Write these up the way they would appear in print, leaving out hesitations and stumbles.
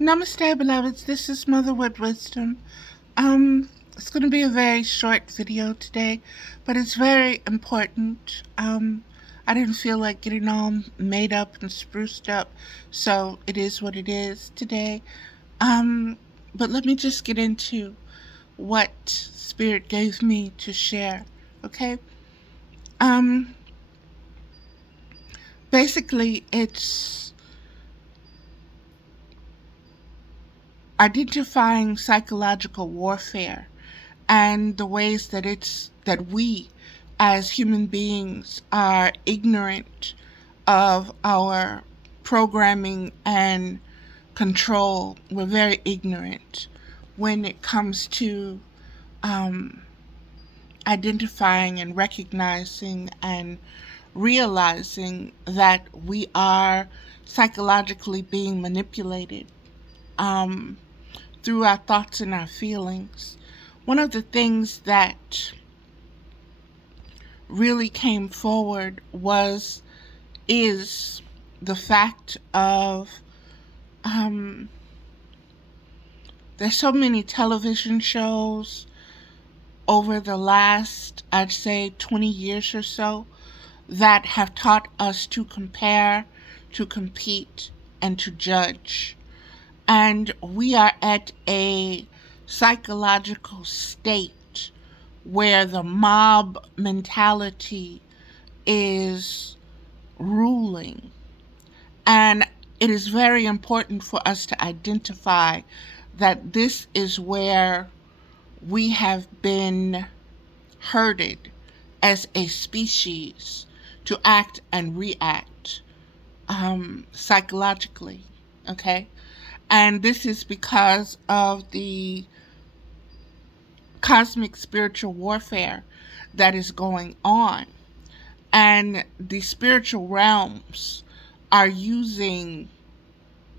Namaste, beloveds. This is Motherwood Wisdom. It's going to be a very short video today, but it's very important. I didn't feel like getting all made up and spruced up, so it is what it is today. But let me just get into what Spirit gave me to share, okay? Um, Basically, it's identifying psychological warfare and the ways that we as human beings are ignorant of our programming and control. We're very ignorant when it comes to um, identifying and recognizing and realizing that we are psychologically being manipulated um, through our thoughts and our feelings. One of the things that really came forward is the fact of um, there's so many television shows over the last, I'd say, 20 years or so that have taught us to compare, to compete, and to judge. And we are at a psychological state where the mob mentality is ruling. And it is very important for us to identify that this is where we have been herded as a species to act and react psychologically. Okay? And this is because of the cosmic spiritual warfare that is going on. And the spiritual realms are using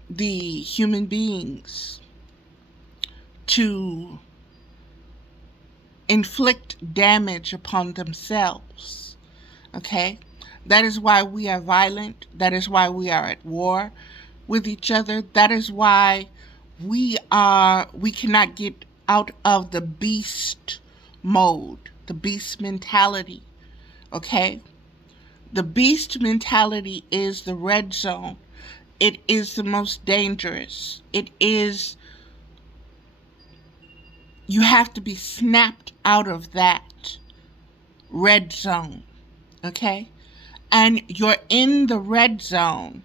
the human beings to inflict damage upon themselves. Okay? That is why we are violent. That is why we are at war with each other. That is why we cannot get out of the beast mode, the beast mentality. Okay? The beast mentality is the red zone. It is the most dangerous. You have to be snapped out of that red zone. Okay? And you're in the red zone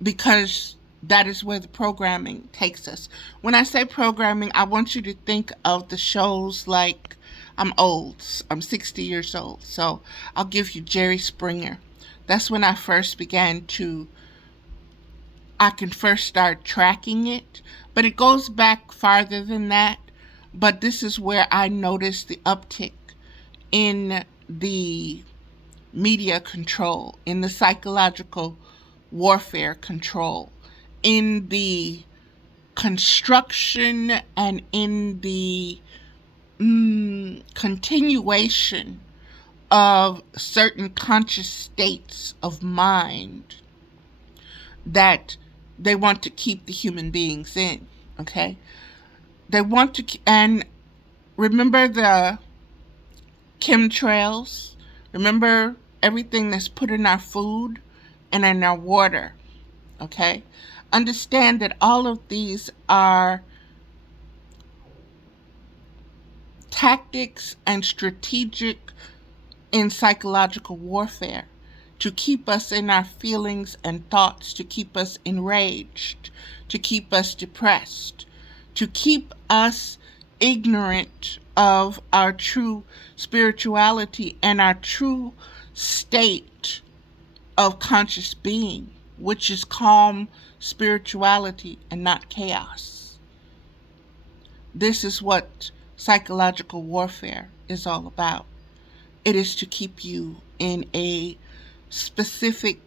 because that is where the programming takes us. When I say programming, I want you to think of the shows like, I'm old. I'm 60 years old. So I'll give you Jerry Springer. That's when I can first start tracking it. But it goes back farther than that. But this is where I noticed the uptick in the media control, in the psychological warfare control, in the construction, and in the continuation of certain conscious states of mind that they want to keep the human beings in. Okay? They want to, and remember the chemtrails? Remember everything that's put in our food and in our water? Okay? Understand that all of these are tactics and strategic in psychological warfare to keep us in our feelings and thoughts, to keep us enraged, to keep us depressed, to keep us ignorant of our true spirituality and our true state of conscious being, which is calm spirituality and not chaos. This is what psychological warfare is all about. It is to keep you in a specific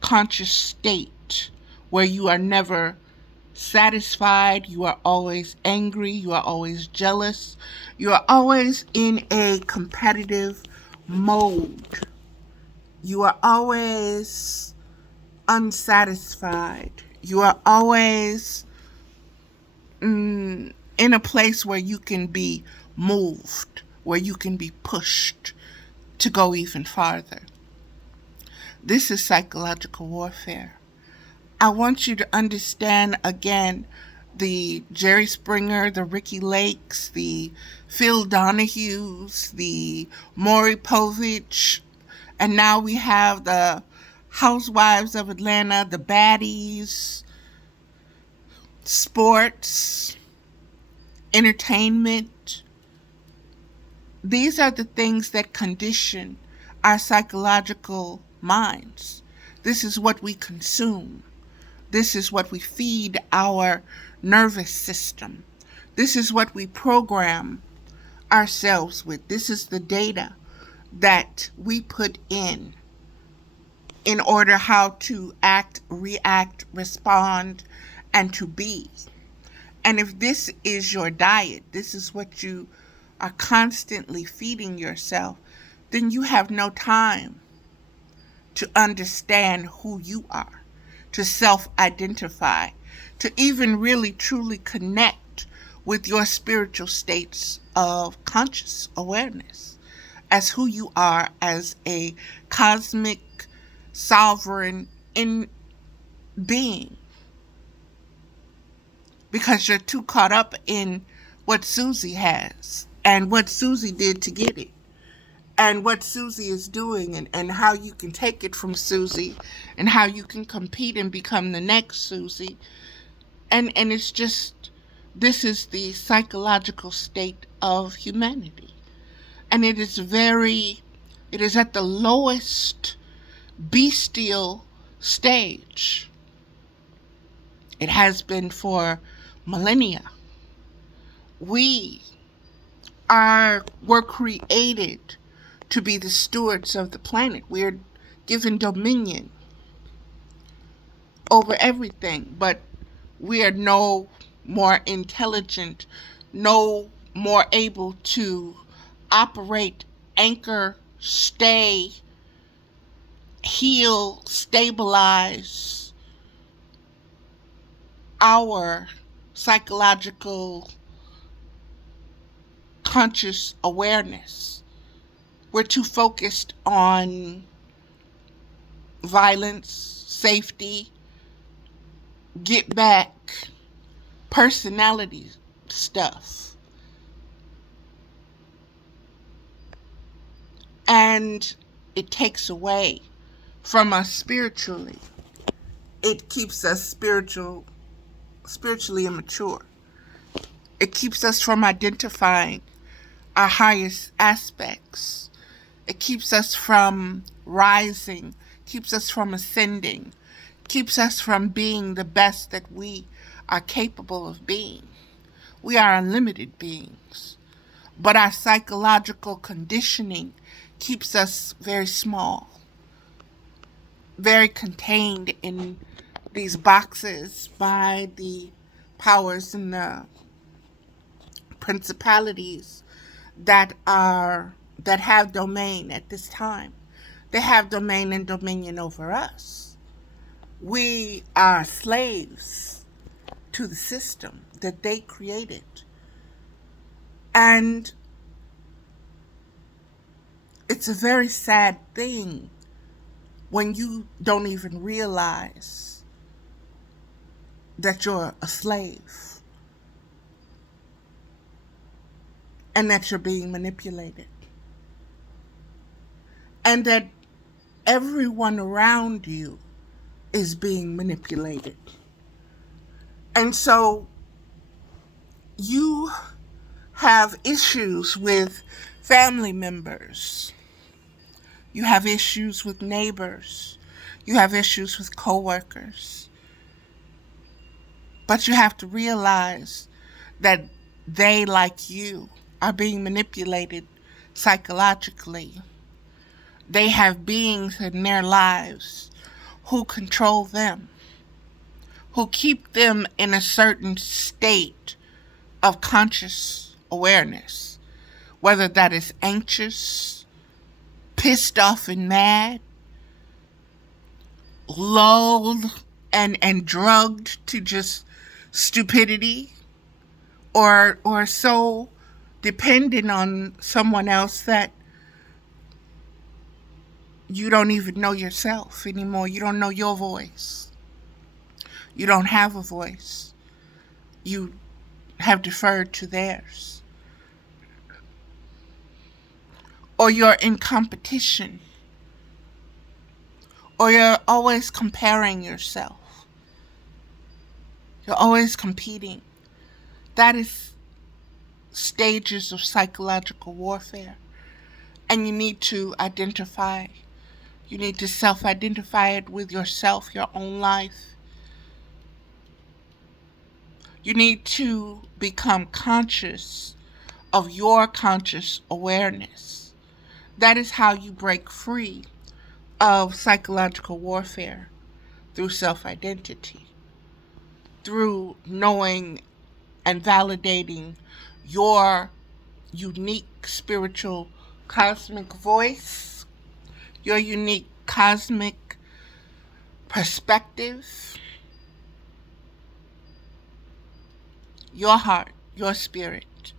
conscious state where you are never satisfied, you are always angry, you are always jealous, you are always in a competitive mode. You are always unsatisfied. You are always in a place where you can be moved, where you can be pushed to go even farther. This is psychological warfare. I want you to understand again the Jerry Springer, the Ricky Lakes, the Phil Donahues, the Maury Povich, and now we have the Housewives of Atlanta, the baddies, sports, entertainment. These are the things that condition our psychological minds. This is what we consume. This is what we feed our nervous system. This is what we program ourselves with. This is the data that we put in order how to act, react, respond, and to be. And if this is your diet, this is what you are constantly feeding yourself, then you have no time to understand who you are, to self-identify, to even really truly connect with your spiritual states of conscious awareness as who you are as a cosmic, sovereign being. Because you're too caught up in what Susie has and what Susie did to get it, and what Susie is doing, and how you can take it from Susie, and how you can compete and become the next Susie. And it's just, this is the psychological state of humanity. And it is at the lowest bestial stage. It has been for millennia. We were created to be the stewards of the planet. We are given dominion over everything, but we are no more intelligent, no more able to operate, anchor, stay, heal, stabilize our psychological conscious awareness. We're too focused on violence, safety, get back, personality stuff. And it takes away from us spiritually. It keeps us spiritually immature. It keeps us from identifying our highest aspects. It keeps us from rising, keeps us from ascending, keeps us from being the best that we are capable of being. We are unlimited beings, but our psychological conditioning keeps us very small, very contained in these boxes by the powers and the principalities that have domain at this time. They have domain and dominion over us. We are slaves to the system that they created. And it's a very sad thing when you don't even realize that you're a slave and that you're being manipulated, and that everyone around you is being manipulated. And so you have issues with family members. You have issues with neighbors. You have issues with coworkers. But you have to realize that they, like you, are being manipulated psychologically. They have beings in their lives who control them, who keep them in a certain state of conscious awareness, whether that is anxious, pissed off and mad, lulled and drugged to just stupidity, or so dependent on someone else that you don't even know yourself anymore. You don't know your voice. You don't have a voice. You have deferred to theirs. Or you're in competition. Or you're always comparing yourself. You're always competing. That is stages of psychological warfare. And you need to identify. You need to self-identify it with yourself, your own life. You need to become conscious of your conscious awareness. That is how you break free of psychological warfare, through self-identity, through knowing and validating your unique spiritual cosmic voice, your unique cosmic perspective, your heart, your spirit,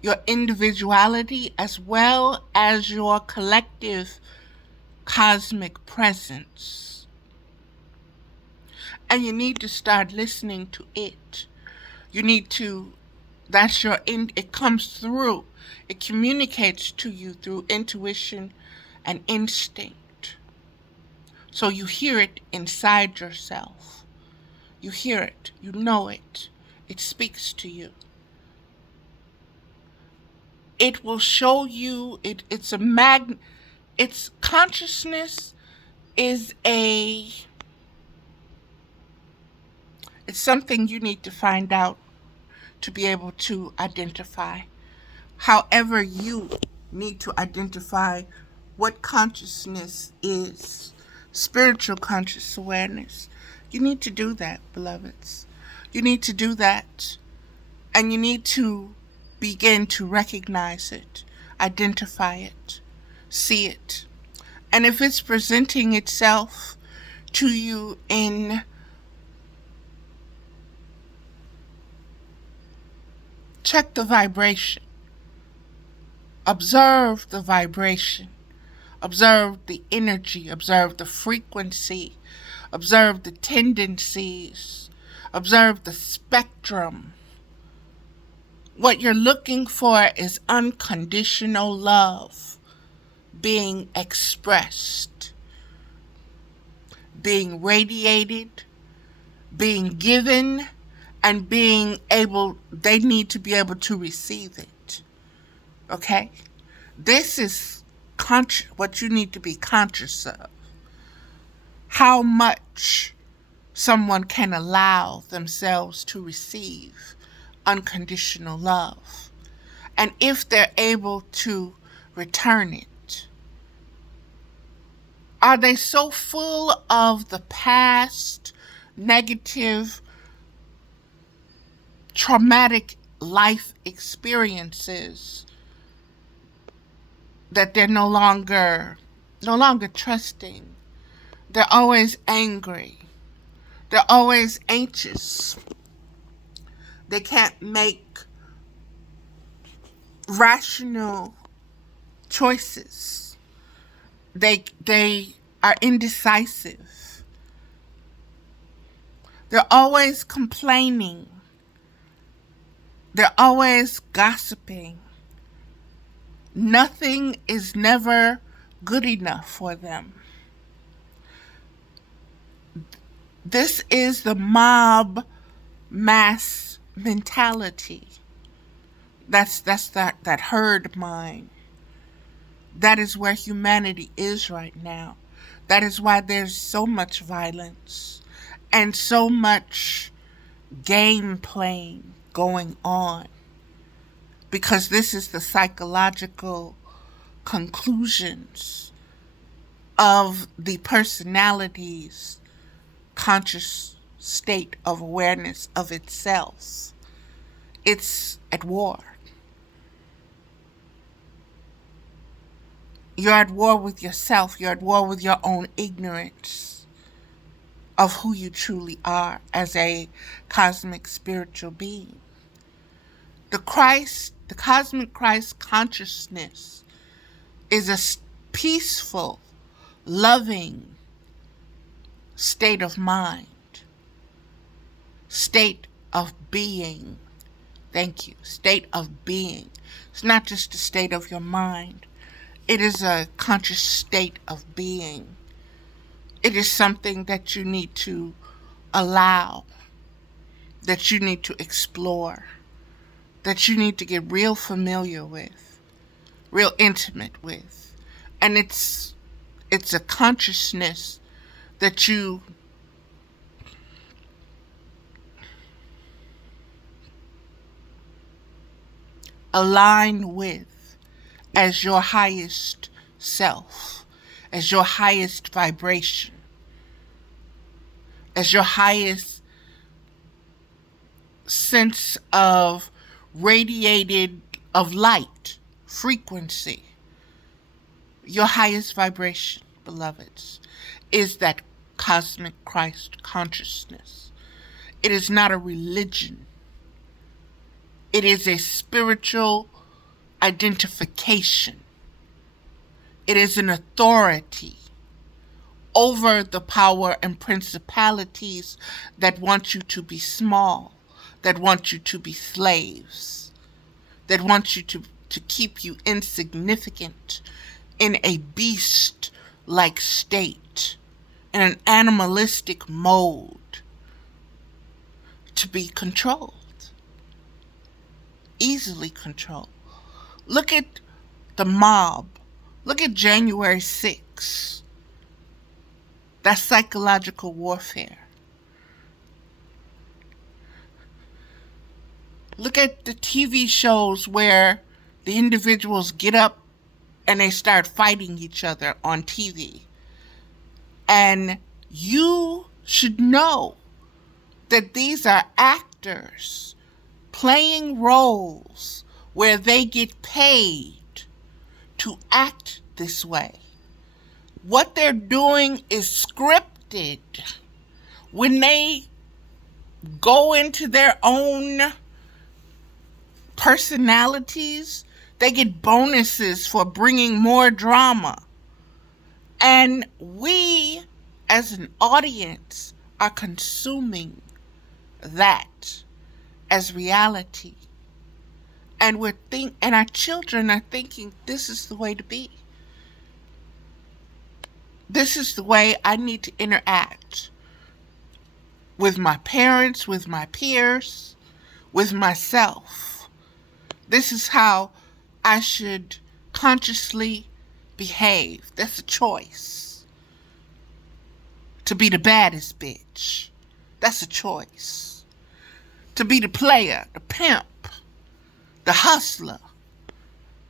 your individuality, as well as your collective cosmic presence. And you need to start listening to it. You need to, it comes through. It communicates to you through intuition and instinct. So you hear it inside yourself. You hear it. You know it. It speaks to you. It will show you, its consciousness is it's something you need to find out to be able to identify. However, you need to identify what consciousness is, spiritual conscious awareness. You need to do that, beloveds. You need to do that, and you need to begin to recognize it, identify it, see it. And if it's presenting itself to you check the vibration. Observe the vibration. Observe the energy. Observe the frequency. Observe the tendencies. Observe the spectrum. What you're looking for is unconditional love being expressed, being radiated, being given, and they need to be able to receive it. Okay? This is what you need to be conscious of. How much someone can allow themselves to receive unconditional love. And if they're able to return it. Are they so full of the past, negative, traumatic life experiences that they're no longer trusting? They're always angry. They're always anxious. They can't make rational choices. They are indecisive. They're always complaining. They're always gossiping. Nothing is never good enough for them. This is the mob mass mentality. That's that herd mind. That is where humanity is right now. That is why there's so much violence and so much game playing going on. Because this is the psychological conclusions of the personality's conscious state of awareness of itself. It's at war. You're at war with yourself. You're at war with your own ignorance of who you truly are as a cosmic spiritual being. The cosmic Christ consciousness is a peaceful, loving state of mind, state of being. Thank you. State of being. It's not just a state of your mind. It is a conscious state of being. It is something that you need to allow, that you need to explore, that you need to get real familiar with, real intimate with. And it's a consciousness that you align with as your highest self, as your highest vibration, as your highest sense of radiated, of light, frequency. Your highest vibration, beloveds, is that cosmic Christ consciousness. It is not a religion. It is a spiritual identification. It is an authority over the power and principalities that want you to be small, that want you to be slaves, that want you to keep you insignificant in a beast-like state, in an animalistic mode, to be controlled, easily controlled. Look at the mob. Look at January 6th. That's psychological warfare. Look at the TV shows where the individuals get up and they start fighting each other on TV. And you should know that these are actors playing roles where they get paid to act this way. What they're doing is scripted. When they go into their own personalities, they get bonuses for bringing more drama. And we, as an audience, are consuming that as reality. And and our children are thinking, this is the way to be. This is the way I need to interact with my parents, with my peers, with myself. This is how I should consciously behave. That's a choice. To be the baddest bitch. That's a choice. To be the player, the pimp, the hustler.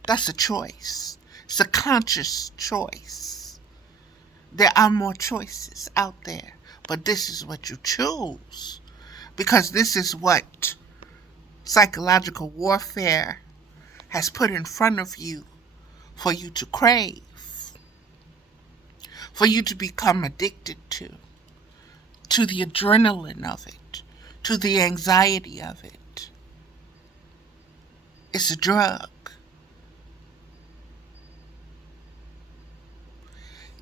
That's a choice. It's a conscious choice. There are more choices out there, but this is what you choose, because this is what psychological warfare has put in front of you for you to crave, for you to become addicted to the adrenaline of it, to the anxiety of it. It's a drug.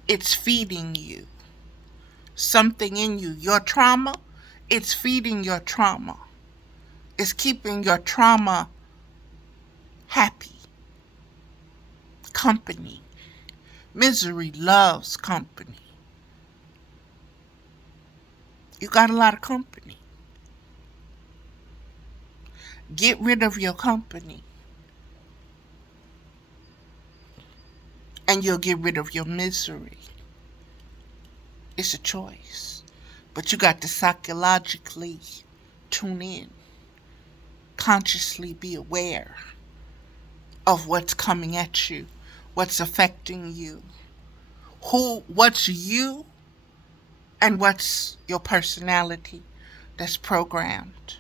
It's feeding you something in you. Your trauma, it's feeding your trauma. It's keeping your trauma happy. Company. Misery loves company. You got a lot of company. Get rid of your company, and you'll get rid of your misery. It's a choice. But you got to psychologically tune in, consciously be aware of what's coming at you, what's affecting you, what's you, and what's your personality that's programmed,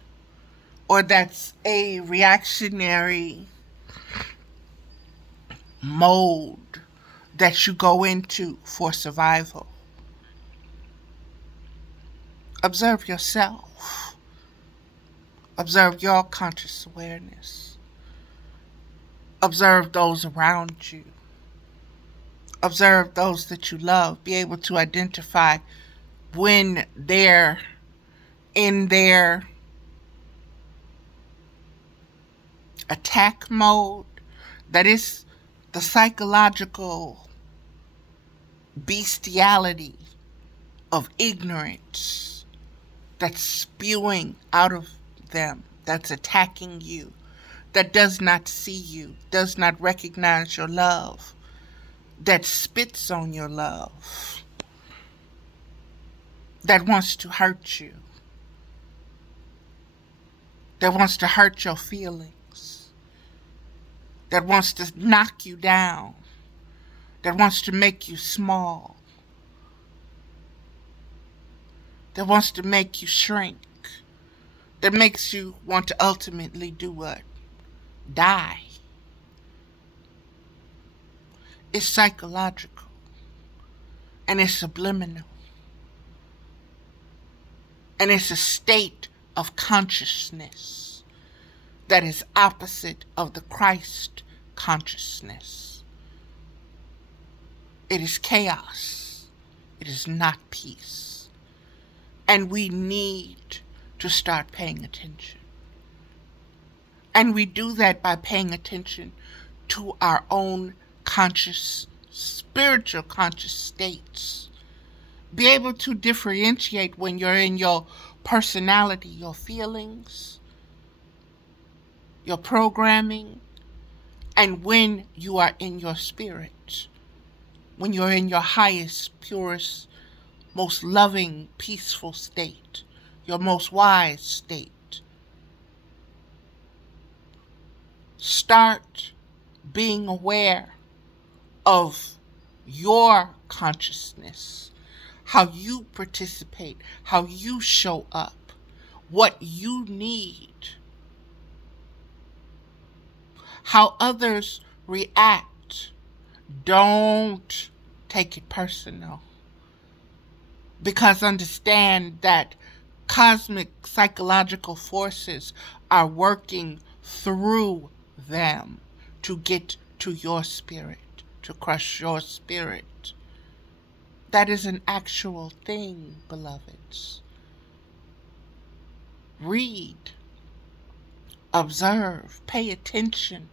or that's a reactionary mode that you go into for survival. Observe yourself. Observe your conscious awareness. Observe those around you. Observe those that you love. Be able to identify when they're in their attack mode. That is the psychological bestiality of ignorance that's spewing out of them, that's attacking you, that does not see you, does not recognize your love, that spits on your love, that wants to hurt you, that wants to hurt your feelings, that wants to knock you down, that wants to make you small, that wants to make you shrink, that makes you want to ultimately do what? Die. It's psychological and it's subliminal. And it's a state of consciousness that is opposite of the Christ consciousness. It is chaos. It is not peace. And we need to start paying attention. And we do that by paying attention to our own conscious, spiritual conscious states. Be able to differentiate when you're in your personality, your feelings, your programming, and when you are in your spirit, when you're in your highest, purest, most loving, peaceful state, your most wise state. Start being aware of your consciousness, how you participate, how you show up, what you need, how others react. Don't take it personal, because understand that cosmic psychological forces are working through them to get to your spirit, to crush your spirit. That is an actual thing, beloveds. Read, observe, pay attention.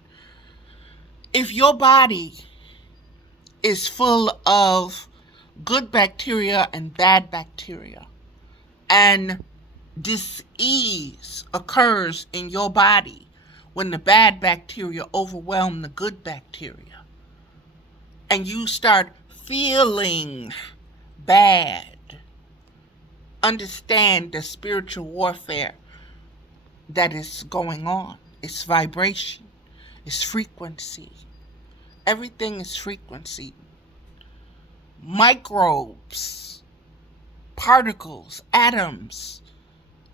If your body is full of good bacteria and bad bacteria, and dis-ease occurs in your body when the bad bacteria overwhelm the good bacteria, and you start feeling bad, understand the spiritual warfare that is going on. It's vibration, it's frequency. Everything is frequency. Microbes, particles, atoms,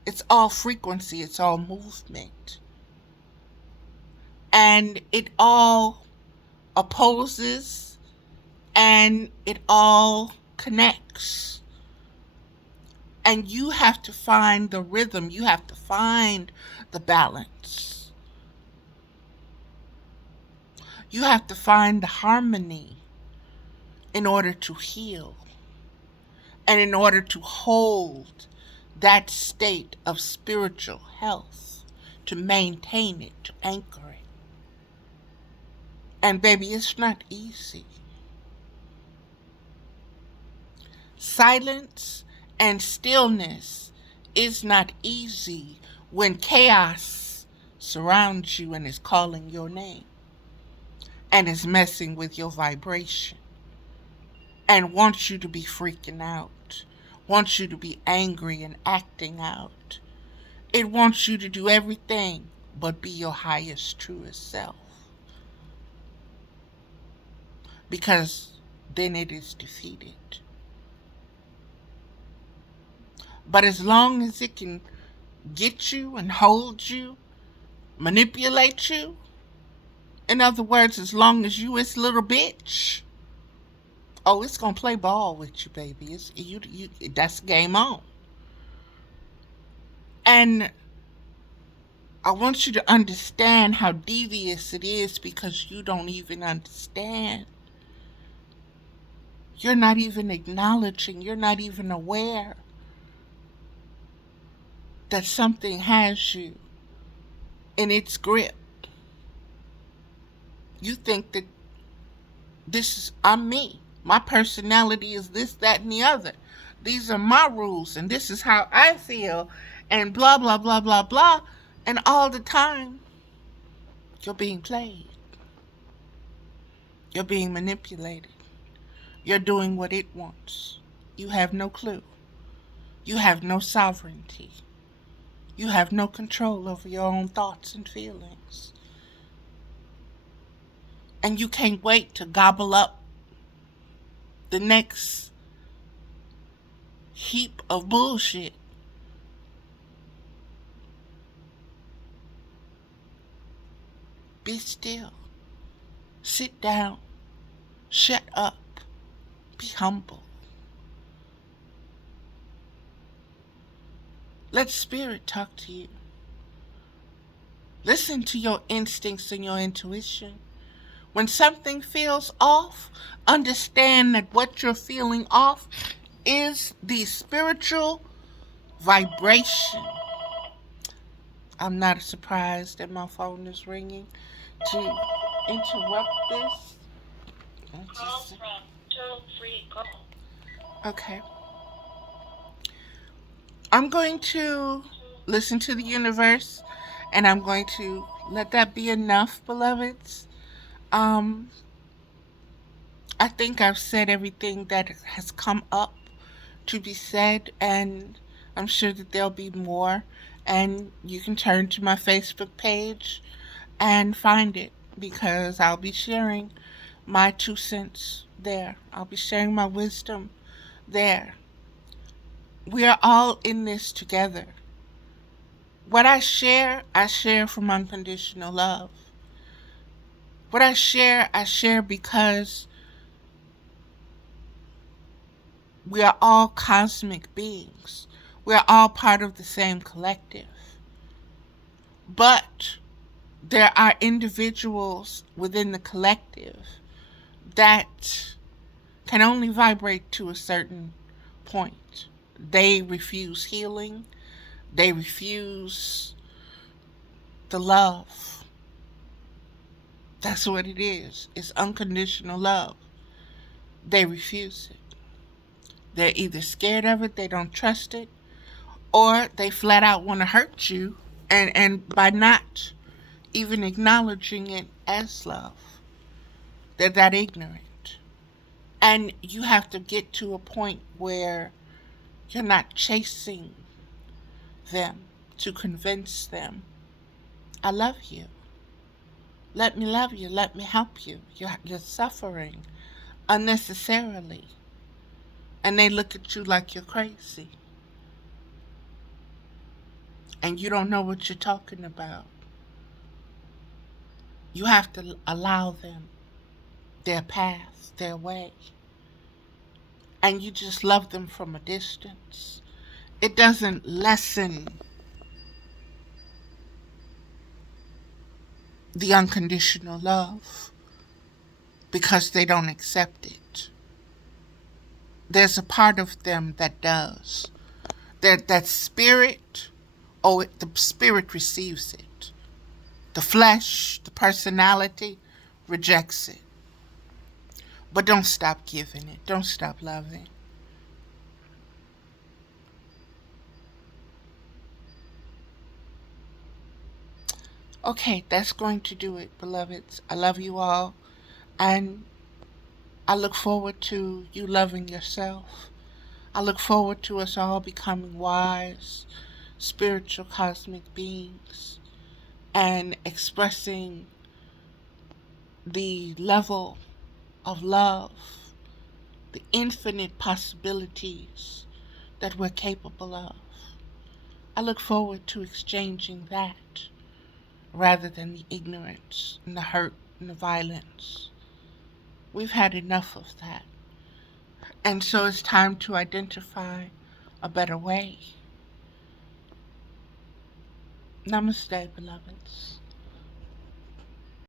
it's all frequency, it's all movement. And it all opposes and it all connects. And you have to find the rhythm, you have to find the balance. You have to find the harmony in order to heal and in order to hold that state of spiritual health, to maintain it, to anchor it. And baby, it's not easy. Silence and stillness is not easy when chaos surrounds you and is calling your name and is messing with your vibration and wants you to be freaking out, wants you to be angry and acting out. It wants you to do everything but be your highest, truest self. Because then it is defeated. But as long as it can get you and hold you, manipulate you, in other words, as long as you its little bitch, oh, it's gonna play ball with you, baby. It's that's game on. And I want you to understand how devious it is because you don't even understand. You're not even acknowledging, you're not even aware that something has you in its grip. You think that I'm me. My personality is this, that, and the other. These are my rules, and this is how I feel, and blah, blah, blah, blah, blah. And all the time, you're being played. You're being manipulated. You're doing what it wants. You have no clue. You have no sovereignty. You have no control over your own thoughts and feelings. And you can't wait to gobble up the next heap of bullshit. Be still. Sit down. Shut up. Be humble. Let spirit talk to you. Listen to your instincts and your intuition. When something feels off, understand that what you're feeling off is the spiritual vibration. I'm not surprised that my phone is ringing to interrupt this. Call from total free call. Okay. I'm going to listen to the universe, and I'm going to let that be enough, beloveds. I think I've said everything that has come up to be said, and I'm sure that there'll be more. And you can turn to my Facebook page and find it because I'll be sharing my 2 cents there. I'll be sharing my wisdom there. We are all in this together. What I share from unconditional love. What I share because we are all cosmic beings. We are all part of the same collective. But there are individuals within the collective that can only vibrate to a certain point. They refuse healing. They refuse the love. That's what it is. It's unconditional love. They refuse it. They're either scared of it, they don't trust it, or they flat out want to hurt you, and by not even acknowledging it as love, they're that ignorant. And you have to get to a point where you're not chasing them to convince them, I love you. Let me love you. Let me help you. You're suffering unnecessarily. And they look at you like you're crazy. And you don't know what you're talking about. You have to allow them their path, their way. And you just love them from a distance. It doesn't lessen the unconditional love because they don't accept it. There's a part of them that does. That spirit, the spirit receives it. The flesh, the personality, rejects it. But don't stop giving it. Don't stop loving. Okay, that's going to do it, beloveds. I love you all. And I look forward to you loving yourself. I look forward to us all becoming wise, spiritual, cosmic beings and expressing the level of love, the infinite possibilities that we're capable of. I look forward to exchanging that rather than the ignorance and the hurt and the violence. We've had enough of that. And so it's time to identify a better way. Namaste, beloveds.